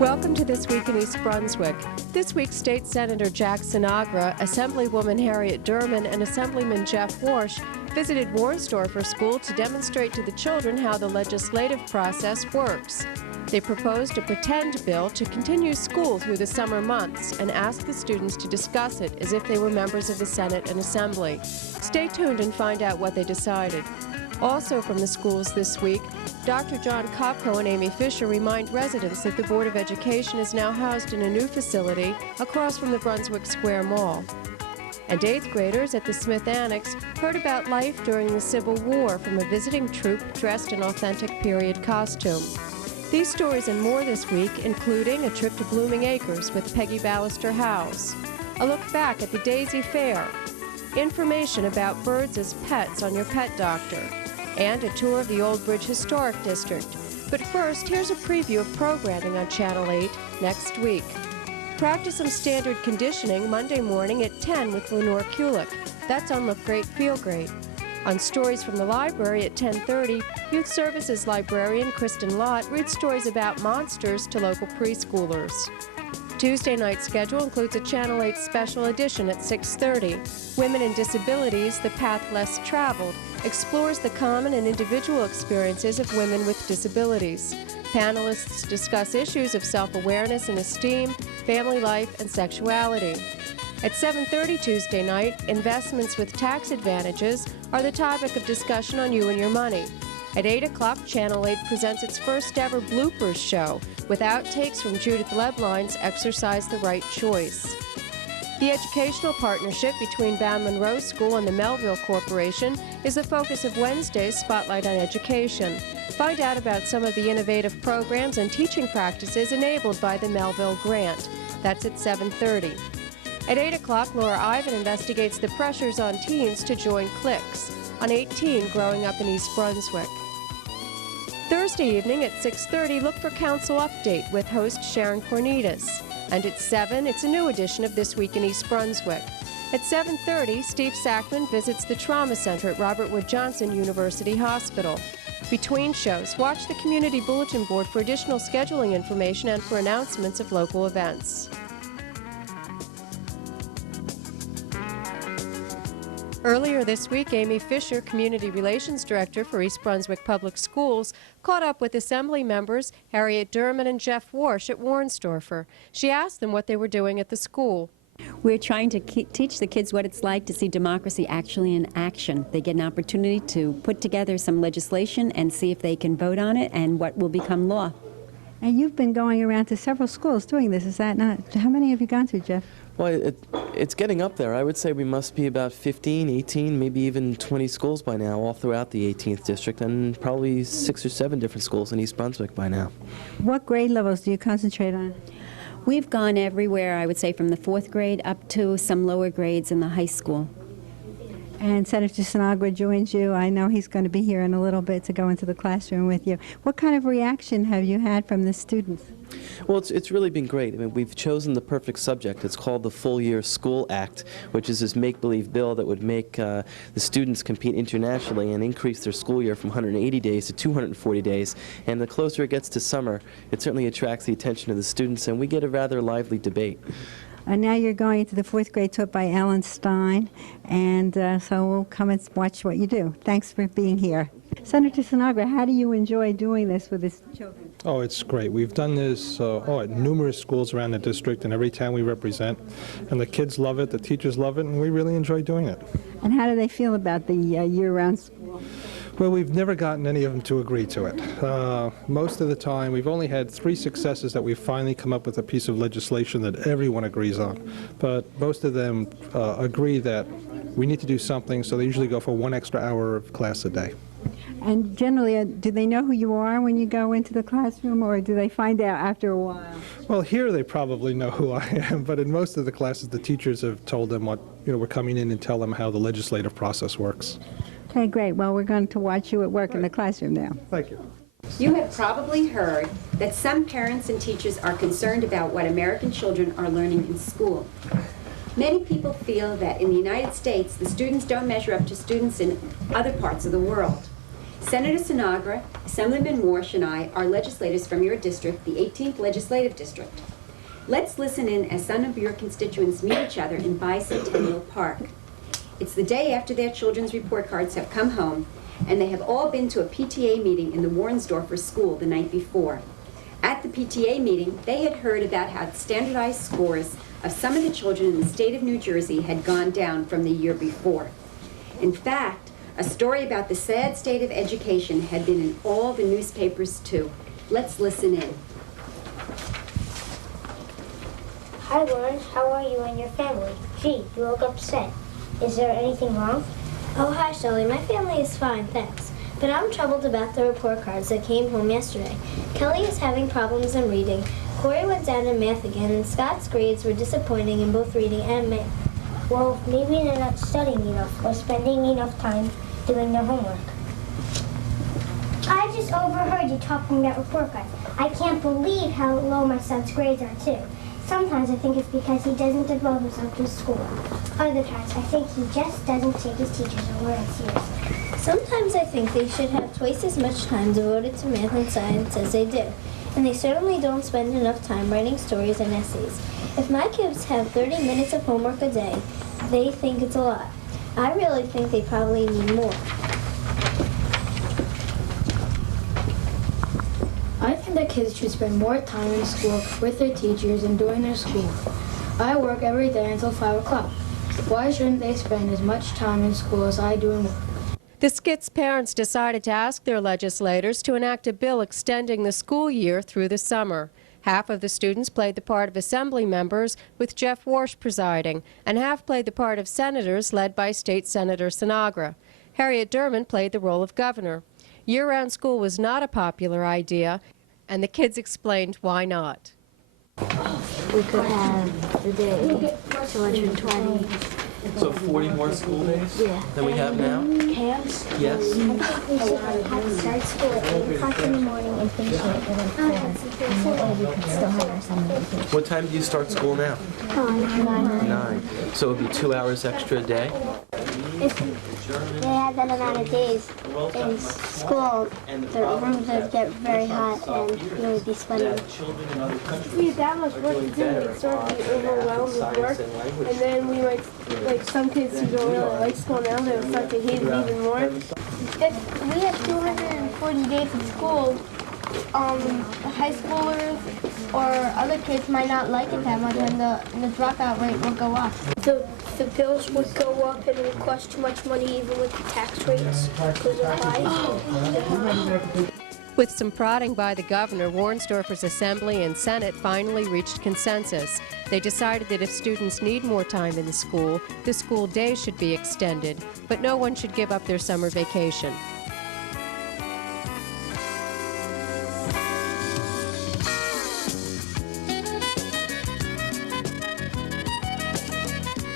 Welcome to This Week in East Brunswick. This week, State Senator Jack Sinagra, Assemblywoman Harriet Derman, and Assemblyman Jeff Warsh visited Warnsdorfer School to demonstrate to the children how the legislative process works. They proposed a pretend bill to continue school through the summer months and asked the students to discuss it as if they were members of the Senate and Assembly. Stay tuned and find out what they decided. Also from the schools this week, Dr. John Kopko and Amy Fisher remind residents that the Board of Education is now housed in a new facility across from the Brunswick Square Mall. And 8th graders at the Smith Annex heard about life during the Civil War from a visiting troupe dressed in authentic period costume. These stories and more this week, including a trip to Blooming Acres with Pegi Ballister-Howes, a look back at the Daisy Fair, information about birds as pets on your pet doctor, and a tour of the Old Bridge Historic District. But first, here's a preview of programming on Channel 8 next week. Practice some standard conditioning Monday morning at 10 with Lenore Kulik. That's on Look Great, Feel Great. On Stories from the Library at 10:30, Youth Services librarian Kristen Lott reads stories about monsters to local preschoolers. Tuesday night schedule includes a Channel 8 special edition at 6:30. Women and Disabilities, The Path Less Traveled, explores the common and individual experiences of women with disabilities. Panelists discuss issues of self-awareness and esteem, family life, and sexuality. At 7:30 Tuesday night, Investments with Tax Advantages are the topic of discussion on You and Your Money. At 8 o'clock, Channel 8 presents its first ever bloopers show with outtakes from Judith Lebline's Exercise the Right Choice. The educational partnership between Van Monroe School and the Melville Corporation is the focus of Wednesday's Spotlight on Education. Find out about some of the innovative programs and teaching practices enabled by the Melville Grant. That's at 7:30. At 8 o'clock, Laura Ivan investigates the pressures on teens to join cliques on 18 Growing Up in East Brunswick. Thursday evening at 6:30, look for Council Update with host Sharon Cornitas. And at 7, it's a new edition of This Week in East Brunswick. At 7:30, Steve Sackman visits the Trauma Center at Robert Wood Johnson University Hospital. Between shows, watch the Community Bulletin Board for additional scheduling information and for announcements of local events. Earlier this week, Amy Fisher, Community Relations Director for East Brunswick Public Schools, caught up with Assembly members Harriet Derman and Jeff Warsh at Warnsdorfer. She asked them what they were doing at the school. We're trying to teach the kids what it's like to see democracy actually in action. They get an opportunity to put together some legislation and see if they can vote on it and what will become law. And you've been going around to several schools doing this, is that not? How many have you gone to, Jeff? Well, it's getting up there. I would say we must be about 15, 18, maybe even 20 schools by now, all throughout the 18th district, and probably 6 or 7 different schools in East Brunswick by now. What grade levels do you concentrate on? We've gone everywhere, I would say, from the 4th grade up to some lower grades in the high school. And Senator Sinagra joins you. I know he's going to be here in a little bit to go into the classroom with you. What kind of reaction have you had from the students? Well, it's really been great. I mean, we've chosen the perfect subject. It's called the Full Year School Act, which is this make-believe bill that would make the students compete internationally and increase their school year from 180 days to 240 days. And the closer it gets to summer, it certainly attracts the attention of the students, and we get a rather lively debate. Now you're going into the 4th grade taught by Ellen Stein, and so we'll come and watch what you do. Thanks for being here. Senator Sinagra, how do you enjoy doing this with the children? Oh, it's great. We've done this at numerous schools around the district and every town we represent, and the kids love it, the teachers love it, and we really enjoy doing it. And how do they feel about the year-round school? Well, we've never gotten any of them to agree to it. Most of the time, we've only had 3 successes that we've finally come up with a piece of legislation that everyone agrees on. But most of them agree that we need to do something, so they usually go for 1 extra hour of class a day. And generally, do they know who you are when you go into the classroom, or do they find out after a while? Well, here they probably know who I am, but in most of the classes, the teachers have told them what, we're coming in and tell them how the legislative process works. Okay, great. Well, we're going to watch you at work in the classroom now. Thank you. You have probably heard that some parents and teachers are concerned about what American children are learning in school. Many people feel that in the United States, the students don't measure up to students in other parts of the world. Senator Sinagra, Assemblyman Warsh, and I are legislators from your district, the 18th Legislative District. Let's listen in as some of your constituents meet each other in Bicentennial Park. It's the day after their children's report cards have come home, and they have all been to a PTA meeting in the Warnsdorfer school the night before. At the PTA meeting, they had heard about how the standardized scores of some of the children in the state of New Jersey had gone down from the year before. In fact, a story about the sad state of education had been in all the newspapers too. Let's listen in. Hi, Lauren. How are you and your family? Gee, you look upset. Is there anything wrong? Oh, hi, Shelley. My family is fine, thanks. But I'm troubled about the report cards that came home yesterday. Kelly is having problems in reading. Corey went down in math again, and Scott's grades were disappointing in both reading and math. Well, maybe they're not studying enough or spending enough time doing their homework. I just overheard you talking about report cards. I can't believe how low my son's grades are, too. Sometimes I think it's because he doesn't devote himself to school. Other times, I think he just doesn't take his teachers or learning seriously. Sometimes I think they should have twice as much time devoted to math and science as they do. And they certainly don't spend enough time writing stories and essays. If my kids have 30 minutes of homework a day, they think it's a lot. I really think they probably need more. I think that kids should spend more time in school with their teachers and doing their schoolwork. I work every day until 5 o'clock. Why shouldn't they spend as much time in school as I do in work? The skit's parents decided to ask their legislators to enact a bill extending the school year through the summer. Half of the students played the part of assembly members, with Jeff Warsh presiding, and half played the part of senators led by State Senator Sinagra. Harriet Derman played the role of governor. Year-round school was not a popular idea, and the kids explained why not. We could have the day 220. So 40 more school days than we have now? Chaos? Yes. We should have start school at 8 o'clock in the morning and finish it at 4. And that way we could still have our summer vacation. What time do you start school now? 9. So it would be 2 hours extra a day? If they had that amount of days in school, the rooms would get very hot and you would be sweating. If we had that much work to do, we'd start to be overwhelmed with work, and then we might, like some kids who don't really like school now, they would start to hate it even more. If we had 240 days of school, high schoolers or other kids might not like it that much, and the dropout rate will go up. The bills would go up and it would cost too much money even with the tax rates because they're high. With some prodding by the governor, Warnsdorfer's Assembly and Senate finally reached consensus. They decided that if students need more time in the school day should be extended, but no one should give up their summer vacation.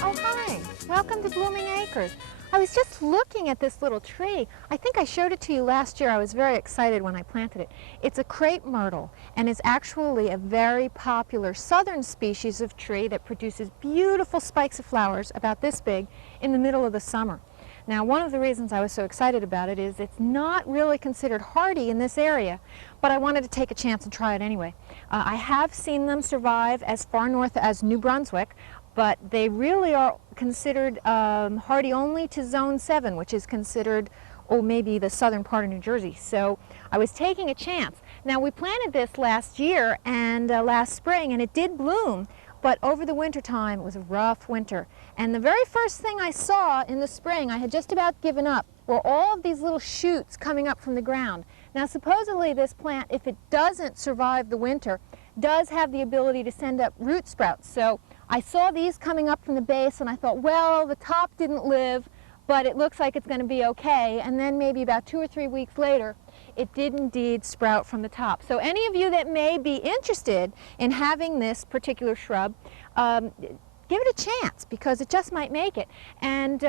Oh, hi. Welcome to Blooming Acres. I was just looking at this little tree. I think I showed it to you last year. I was very excited when I planted it. It's a crepe myrtle, and it's actually a very popular southern species of tree that produces beautiful spikes of flowers about this big in the middle of the summer. Now, one of the reasons I was so excited about it is it's not really considered hardy in this area, but I wanted to take a chance and try it anyway. I have seen them survive as far north as New Brunswick, but they really are considered hardy only to Zone 7, which is considered, maybe the southern part of New Jersey. So I was taking a chance. Now, we planted this last year and last spring, and it did bloom, but over the winter time, it was a rough winter. And the very first thing I saw in the spring, I had just about given up, were all of these little shoots coming up from the ground. Now, supposedly this plant, if it doesn't survive the winter, does have the ability to send up root sprouts. So I saw these coming up from the base, and I thought, well, the top didn't live, but it looks like it's going to be okay. And then maybe about 2 or 3 weeks later, it did indeed sprout from the top. So any of you that may be interested in having this particular shrub, give it a chance, because it just might make it. And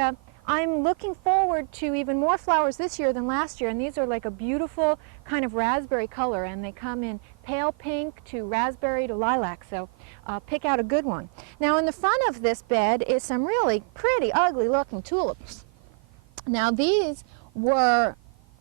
I'm looking forward to even more flowers this year than last year, and these are like a beautiful kind of raspberry color, and they come in pale pink to raspberry to lilac, so pick out a good one. Now, in the front of this bed is some really pretty ugly looking tulips. Now, these were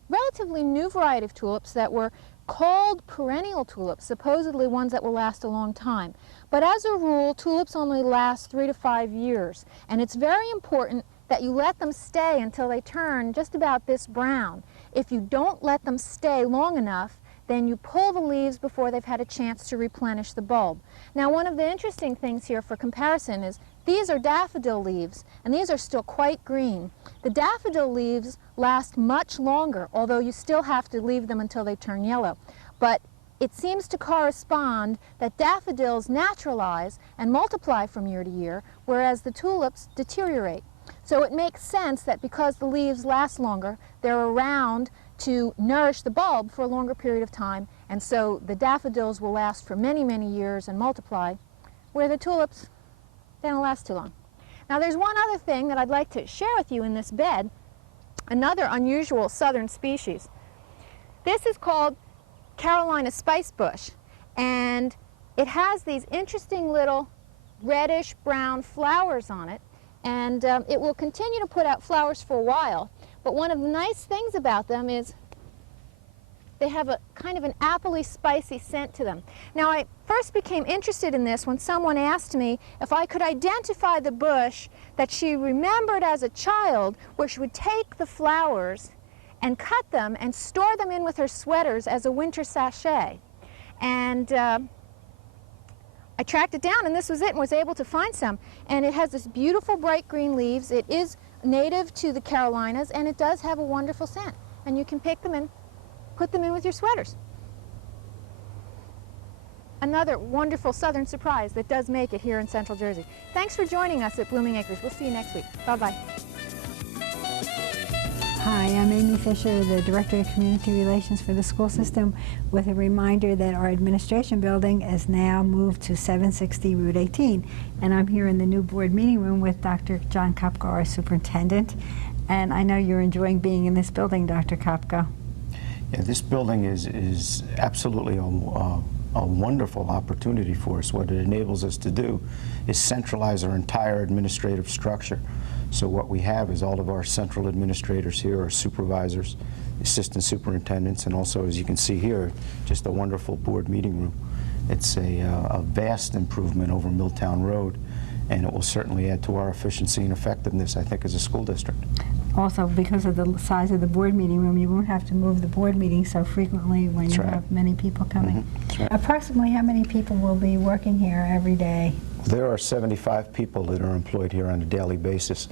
relatively new variety of tulips that were called perennial tulips, supposedly ones that will last a long time. But as a rule, tulips only last 3 to 5 years, and it's very important that you let them stay until they turn just about this brown. If you don't let them stay long enough, then you pull the leaves before they've had a chance to replenish the bulb. Now, one of the interesting things here for comparison is these are daffodil leaves, and these are still quite green. The daffodil leaves last much longer, although you still have to leave them until they turn yellow. But it seems to correspond that daffodils naturalize and multiply from year to year, whereas the tulips deteriorate. So it makes sense that because the leaves last longer, they're around to nourish the bulb for a longer period of time, and so the daffodils will last for many, many years and multiply, where the tulips, they don't last too long. Now there's one other thing that I'd like to share with you in this bed, another unusual southern species. This is called Carolina spice bush, and it has these interesting little reddish brown flowers on it, and it will continue to put out flowers for a while. But one of the nice things about them is they have a kind of an appley, spicy scent to them. Now, I first became interested in this when someone asked me if I could identify the bush that she remembered as a child, where she would take the flowers and cut them and store them in with her sweaters as a winter sachet. And I tracked it down, and this was it, and was able to find some. And it has this beautiful bright green leaves. It is native to the Carolinas, and it does have a wonderful scent. And you can pick them and put them in with your sweaters. Another wonderful southern surprise that does make it here in Central Jersey. Thanks for joining us at Blooming Acres. We'll see you next week. Bye-bye. Hi, I'm Amy Fisher, the Director of Community Relations for the school system, with a reminder that our administration building is now moved to 760 Route 18. And I'm here in the new board meeting room with Dr. John Kopko, our superintendent. And I know you're enjoying being in this building, Dr. Kopko. Yeah, this building is absolutely a wonderful opportunity for us. What it enables us to do is centralize our entire administrative structure. So what we have is all of our central administrators here, our supervisors, assistant superintendents, and also, as you can see here, just a wonderful board meeting room. It's a vast improvement over Milltown Road, and it will certainly add to our efficiency and effectiveness, I think, as a school district. Also, because of the size of the board meeting room, you won't have to move the board meeting so frequently when you have many people coming. That's right. Approximately how many people will be working here every day? There are 75 people that are employed here on a daily basis.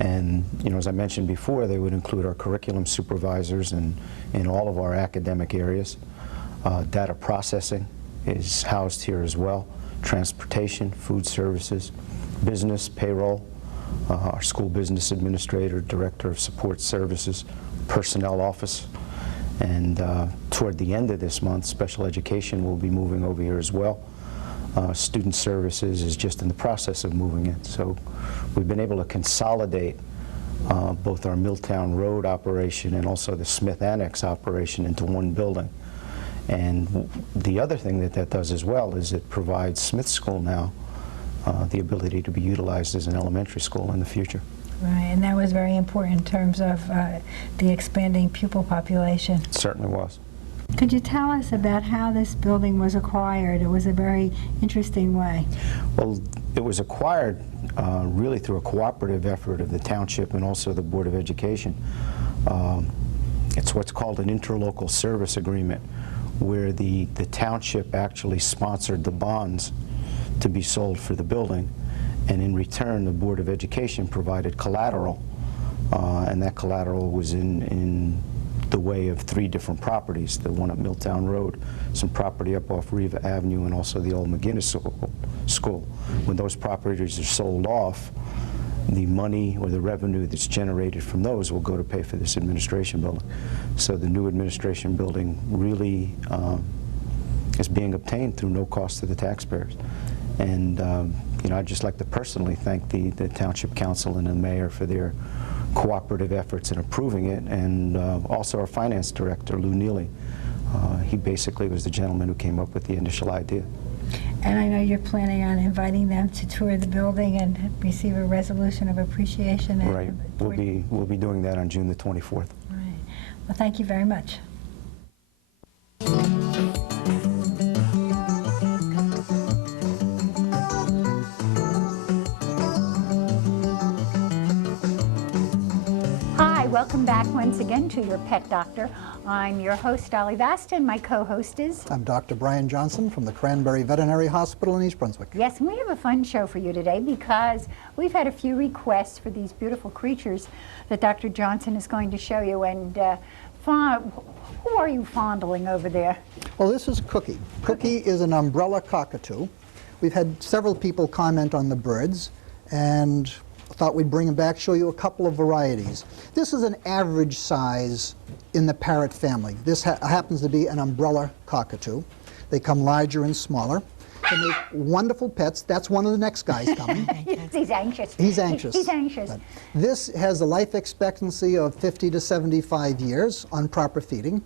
And, you know, as I mentioned before, they would include our curriculum supervisors in all of our academic areas. Data processing is housed here as well. Transportation, food services, business, payroll, our school business administrator, director of support services, personnel office. And toward the end of this month, special education will be moving over here as well. Student services is just in the process of moving in. So we've been able to consolidate both our Milltown Road operation and also the Smith Annex operation into one building. And the other thing that does as well is it provides Smith School now the ability to be utilized as an elementary school in the future. Right, and that was very important in terms of the expanding pupil population. It certainly was. Could you tell us about how this building was acquired? It was a very interesting way. Well, it was acquired really through a cooperative effort of the township and also the Board of Education. It's what's called an interlocal service agreement, where the township actually sponsored the bonds to be sold for the building, and in return the Board of Education provided collateral, and that collateral was in the way of 3 different properties: the one up Milltown Road, some property up off Riva Avenue, and also the old McGinnis School. When those properties are sold off, the money or the revenue that's generated from those will go to pay for this administration building. So the new administration building really is being obtained through no cost to the taxpayers. And you know, I'd just like to personally thank the Township Council and the Mayor for their cooperative efforts in approving it, and also our Finance Director, Lou Neely. He basically was the gentleman who came up with the initial idea. And I know you're planning on inviting them to tour the building and receive a resolution of appreciation. Right. We'll be doing that on June the 24th. Right. Well, thank you very much. Hi, welcome back once again to Your Pet Doctor. I'm your host, Dolly Vasta, and my co-host is... I'm Dr. Brian Johnson from the Cranberry Veterinary Hospital in East Brunswick. Yes, and we have a fun show for you today because we've had a few requests for these beautiful creatures that Dr. Johnson is going to show you. And who are you fondling over there? Well, this is Cookie. Cookie is an umbrella cockatoo. We've had several people comment on the birds, and thought we'd bring them back, show you a couple of varieties. This is an average size in the parrot family. This happens to be an umbrella cockatoo. They come larger and smaller. They make wonderful pets. That's one of the next guys coming. He's anxious. He's anxious. He's anxious. But this has a life expectancy of 50 to 75 years on proper feeding.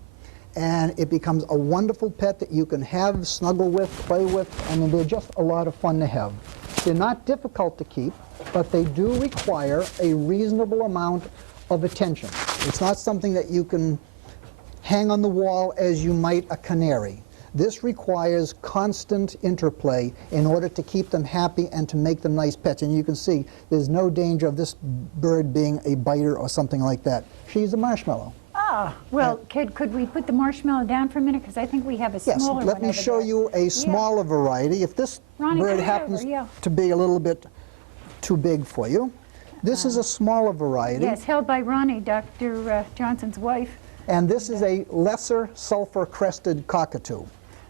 And it becomes a wonderful pet that you can have, snuggle with, play with. I mean, they're just a lot of fun to have. They're not difficult to keep, but they do require a reasonable amount of attention. It's not something that you can hang on the wall as you might a canary. This requires constant interplay in order to keep them happy and to make them nice pets. And you can see there's no danger of this bird being a biter or something like that. She's a marshmallow. Ah, well, could we put the marshmallow down for a minute? Because I think we have a smaller one. Yes, let me show you a smaller variety. If this bird happens to be a little bit too big for you, this is a smaller variety. Yes, held by Ronnie, Dr. Johnson's wife. And this is a lesser sulfur-crested cockatoo.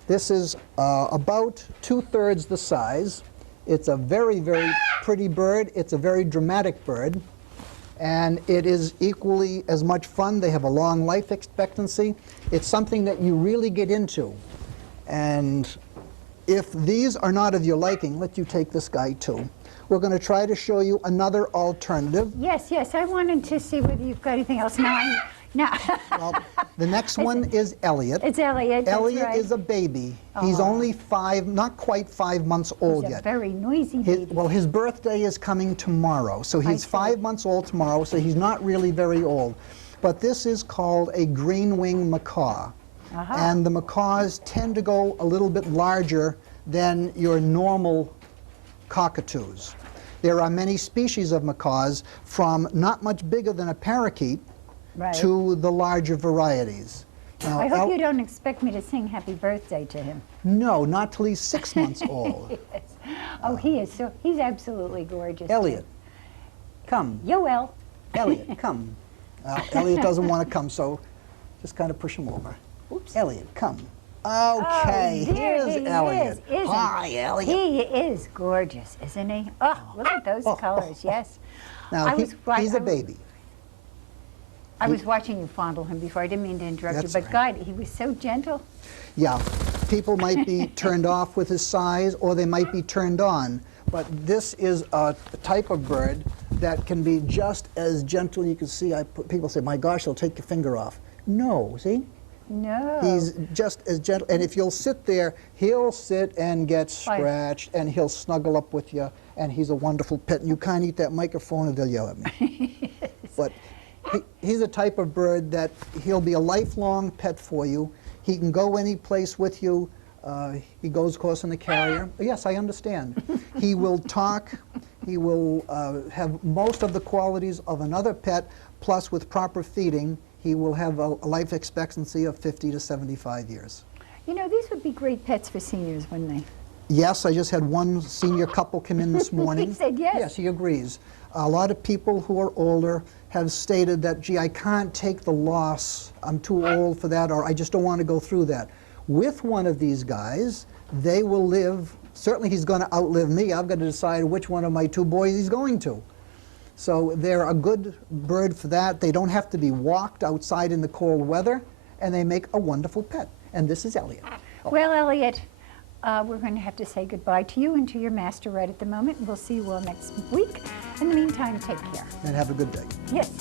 This is about 2/3 the size. It's a very, very pretty bird. It's a very dramatic bird. And it is equally as much fun. They have a long life expectancy. It's something that you really get into. And if these are not of your liking, let you take this guy too. We're going to try to show you another alternative. Yes, yes, I wanted to see whether you've got anything else. Well, the next one is Elliot. It's Elliot, that's Elliot right. is a baby. He's only not quite 5 months old yet. He's a very noisy baby. Well, his birthday is coming tomorrow, so he's 5 months old tomorrow, so he's not really very old. But this is called a green-winged macaw. And the macaws tend to go a little bit larger than your normal cockatoos. There are many species of macaws from not much bigger than a parakeet to the larger varieties. Now, I hope you don't expect me to sing happy birthday to him. No, not till he's 6 months old. Yes. Oh, he's absolutely gorgeous. Elliot, come. Yoel. Elliot, come. Elliot doesn't want to come, so just kind of push him over. Oops. Elliot, come. Okay, here's Elliot. Hi, Elliot. He is gorgeous, isn't he? Oh, look at those colors, yes. Now, he's a baby. I was watching you fondle him before. I didn't mean to interrupt you, but God, he was so gentle. Yeah, people might be turned off with his size, or they might be turned on. But this is a type of bird that can be just as gentle. You can see, people say, my gosh, they'll take your finger off. No, see? No. He's just as gentle. And if you'll sit there, he'll sit and get scratched, and he'll snuggle up with you, and he's a wonderful pet. And you can't eat that microphone, or they'll yell at me. Yes. But he's a type of bird that he'll be a lifelong pet for you. He can go any place with you. He goes, of course, in the carrier. Yes, I understand. He will talk. He will have most of the qualities of another pet, plus with proper feeding, he will have a life expectancy of 50 to 75 years. You know, these would be great pets for seniors, wouldn't they? Yes, I just had one senior couple come in this morning. He said yes. Yes, he agrees. A lot of people who are older have stated that, gee, I can't take the loss. I'm too old for that, or I just don't want to go through that. With one of these guys, they will live. Certainly he's going to outlive me. I've got to decide which one of my two boys he's going to. So they're a good bird for that. They don't have to be walked outside in the cold weather, and they make a wonderful pet. And this is Elliot. Well, Elliot, we're going to have to say goodbye to you and to your master right at the moment. We'll see you all next week. In the meantime, take care. And have a good day. Yes.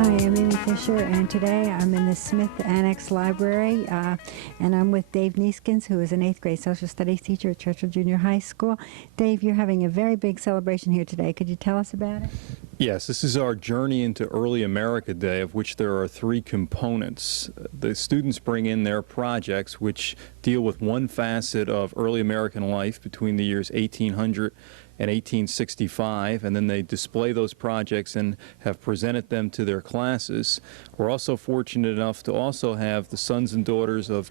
Hi, I'm Amy Fisher, and today I'm in the Smith Annex Library, and I'm with Dave Neeskens, who is an 8th grade social studies teacher at Churchill Junior High School. Dave, you're having a very big celebration here today. Could you tell us about it? Yes, this is our Journey into Early America Day, of which there are 3 components. The students bring in their projects, which deal with one facet of early American life between the years 1800 and 1865, and then they display those projects and have presented them to their classes. We're also fortunate enough to also have the sons and daughters of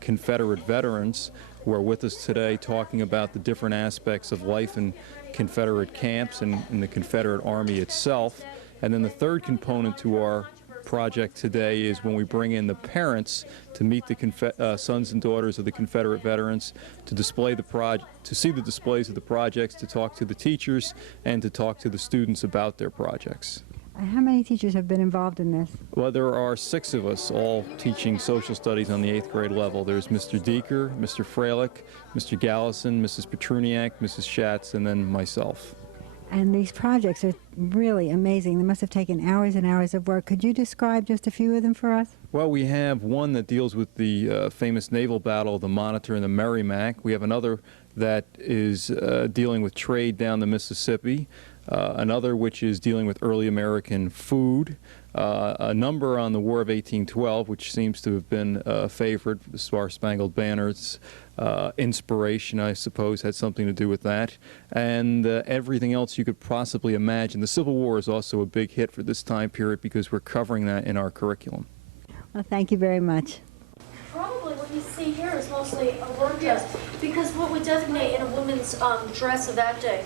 Confederate veterans who are with us today talking about the different aspects of life in Confederate camps and in the Confederate Army itself. And then the third component to our project today is when we bring in the parents to meet the sons and daughters of the Confederate veterans to display to see the displays of the projects, to talk to the teachers, and to talk to the students about their projects. How many teachers have been involved in this? Well, there are 6 of us all teaching social studies on the 8th grade level. There's Mr. Deeker, Mr. Freilich, Mr. Gallison, Mrs. Petruniak, Mrs. Schatz, and then myself. And these projects are really amazing. They must have taken hours and hours of work. Could you describe just a few of them for us? Well, we have one that deals with the famous naval battle, the Monitor and the Merrimack. We have another that is dealing with trade down the Mississippi. Another which is dealing with early American food, a number on the War of 1812, which seems to have been a favorite. The Star-Spangled Banner's inspiration, I suppose, had something to do with that, and everything else you could possibly imagine. The Civil War is also a big hit for this time period because we're covering that in our curriculum. Well, thank you very much. Probably what you see here is mostly a work dress, because what we designate in a woman's dress of that day.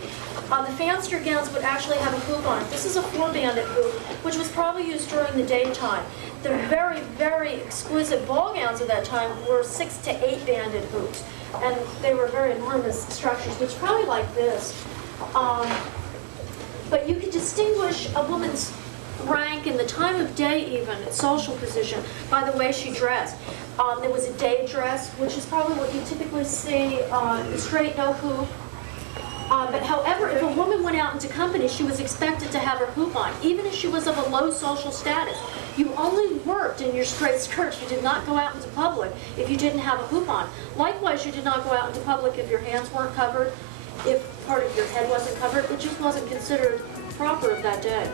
The fancier gowns would actually have a hoop on it. This is a 4-banded hoop, which was probably used during the daytime. The very, very exquisite ball gowns of that time were 6 to 8-banded hoops, and they were very enormous structures, which probably like this. But you could distinguish a woman's rank in the time of day, even social position, by the way she dressed. There was a day dress, which is probably what you typically see, straight, no hoop. But however, if a woman went out into company, she was expected to have her hoop on, even if she was of a low social status. You only worked in your straight skirts. You did not go out into public if you didn't have a hoop on. Likewise, you did not go out into public if your hands weren't covered, if part of your head wasn't covered. It just wasn't considered proper of that day.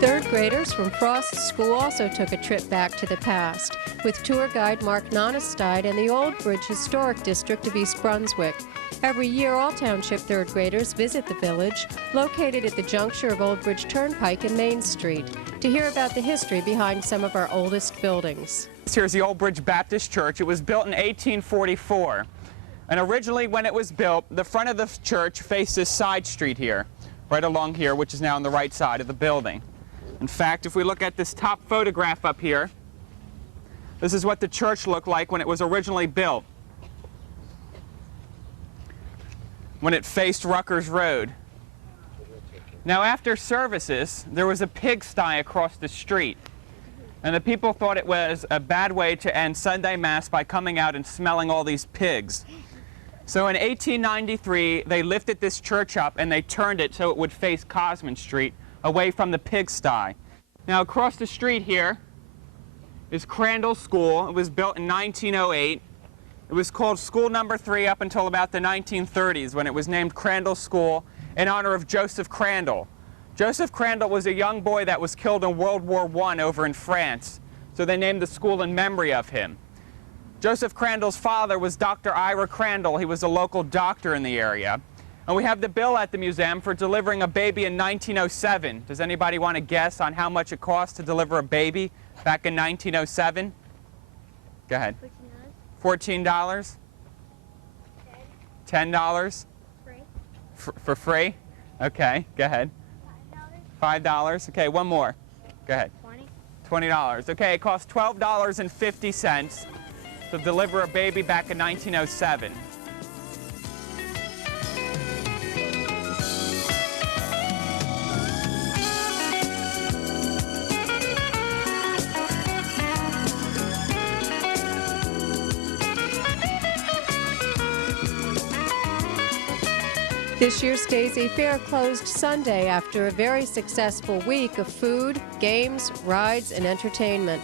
3rd graders from Frost School also took a trip back to the past with tour guide Mark Nonestide and the Old Bridge Historic District of East Brunswick. Every year, all township 3rd graders visit the village, located at the juncture of Old Bridge Turnpike and Main Street, to hear about the history behind some of our oldest buildings. Here's the Old Bridge Baptist Church. It was built in 1844. And originally, when it was built, the front of the church faced this side street here, right along here, which is now on the right side of the building. In fact, if we look at this top photograph up here, this is what the church looked like when it was originally built, when it faced Ruckers Road. Now, after services, there was a pigsty across the street, and the people thought it was a bad way to end Sunday Mass by coming out and smelling all these pigs. So in 1893, they lifted this church up and they turned it so it would face Cosman Street, away from the pigsty. Now, across the street here is Crandall School. It was built in 1908. It was called School Number 3 up until about the 1930s, when it was named Crandall School in honor of Joseph Crandall. Joseph Crandall was a young boy that was killed in World War I over in France, so they named the school in memory of him. Joseph Crandall's father was Dr. Ira Crandall. He was a local doctor in the area. And we have the bill at the museum for delivering a baby in 1907. Does anybody want to guess on how much it cost to deliver a baby back in 1907? Go ahead. $14? $10? Free. For free? Okay, go ahead. $5? Okay, one more. Go ahead. $20. Okay, it cost $12.50 to deliver a baby back in 1907. This year's Daisy Fair closed Sunday after a very successful week of food, games, rides, and entertainment.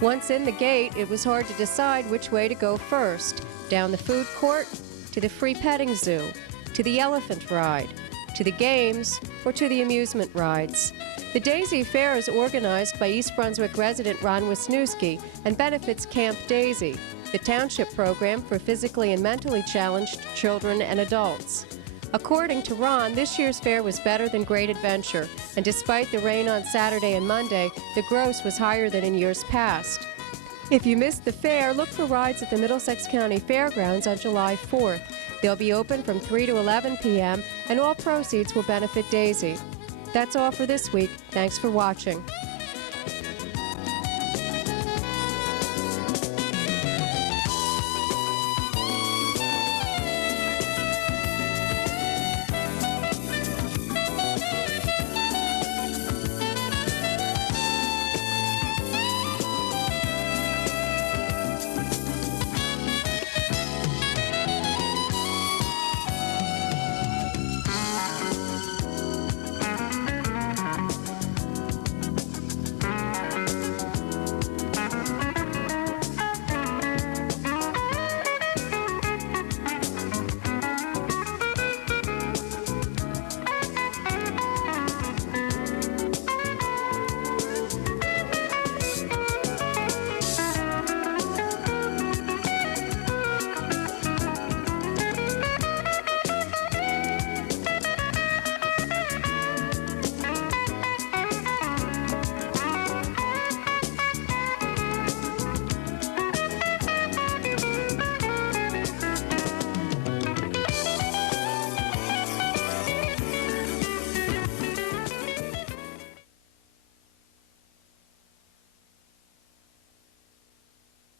Once in the gate, it was hard to decide which way to go first, down the food court, to the free petting zoo, to the elephant ride. to the games, or to the amusement rides. The Daisy Fair is organized by East Brunswick resident Ron Wisniewski and benefits Camp Daisy, the township program for physically and mentally challenged children and adults. According to Ron, this year's fair was better than Great Adventure, and despite the rain on Saturday and Monday, the gross was higher than in years past. If you missed the fair, look for rides at the Middlesex County Fairgrounds on July 4th. They'll be open from 3 to 11 p.m., and all proceeds will benefit Daisy. That's all for this week. Thanks for watching.